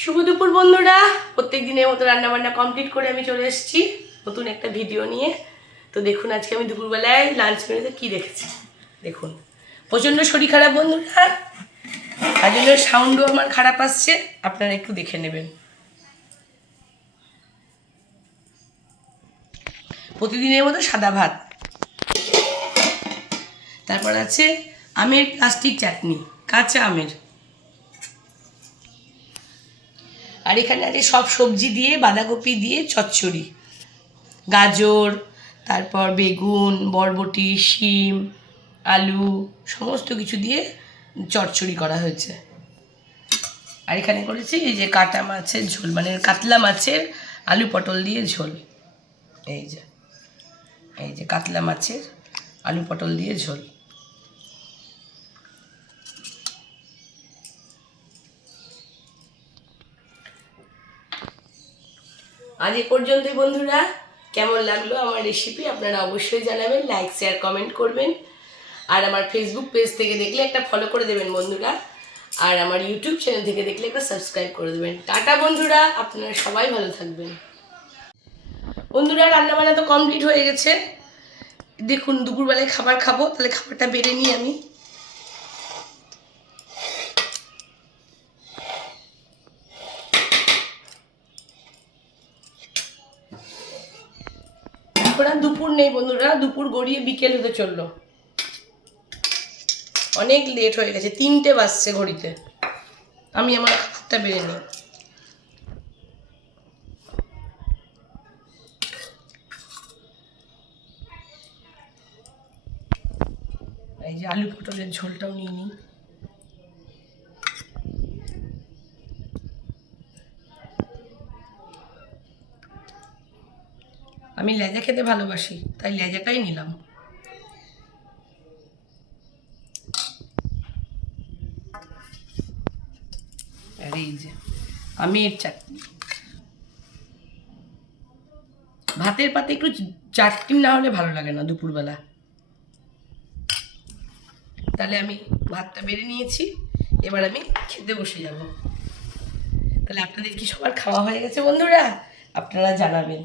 শুভ দুপুর বন্ধুরা। প্রত্যেক দিনের মতো রান্নাবান্না কমপ্লিট করে আমি চলে এসেছি নতুন একটা ভিডিও নিয়ে। তো দেখুন, আজকে আমি দুপুরবেলায় লাঞ্চ মেনুতে কী দেখেছি। দেখুন, প্রচণ্ড শরীর খারাপ বন্ধুরা। তার জন্য সাউন্ডও আমার খারাপ আসছে। আপনারা একটু দেখে নেবেন। প্রতিদিনের মতো সাদা ভাত। তারপর আছে আমের প্লাস্টিক চাটনি, কাঁচা আমের। আর এখানে আছে সব সবজি দিয়ে, বাঁধাকপি দিয়ে চচ্চড়ি। গাজর, তারপর বেগুন, বরবটি, শিম, আলু, সমস্ত কিছু দিয়ে চচ্চড়ি করা হয়েছে। আর এখানে করেছি এই যে কাটা মাছের ঝোল মানে কাতলা মাছের আলু পটল দিয়ে ঝোল। এই যে এই যে কাতলা মাছের আলু পটল দিয়ে ঝোল। আজ এ পর্যন্তই বন্ধুরা। কেমন লাগল আমার রেসিপি আপনারা অবশ্যই জানাবেন লাইক শেয়ার কমেন্ট করবেন। আর আমার ফেসবুক পেজ থেকে দেখলে একটা ফলো করে দেবেন বন্ধুরা। আর আমার ইউটিউব চ্যানেল থেকে দেখলে একটা সাবস্ক্রাইব করে দেবেন। টাটা বন্ধুরা, আপনারা সবাই ভালো থাকবেন। বন্ধুরা, রান্নাবান্না তো কমপ্লিট হয়ে গেছে। দেখুন, দুপুরবেলায় খাবার খাব, তাহলে খাবারটা বেড়ে নিই আমি। এখন দুপুর নেই বন্ধুরা, দুপুর গড়িয়ে বিকেল হতে চলল। অনেক লেট হয়ে গেছে, তিনটে বাজছে ঘড়িতে। আমি আমার খাবারটা বেড়ে নিই। এই যে আলু পটলের ঝোলটাও নিয়ে নিই। আমি লেজা খেতে ভালোবাসি, তাই লেজাটাই নিলাম। এই যে চাটনি। ভাতের পাতে একটু চাটনি না হলে ভালো লাগে না দুপুরবেলা। তাহলে আমি ভাতটা বেড়ে নিয়েছি, এবার আমি খেতে বসে যাব। তাহলে আপনাদের কি সবার খাওয়া হয়ে গেছে বন্ধুরা? আপনারা জানাবেন।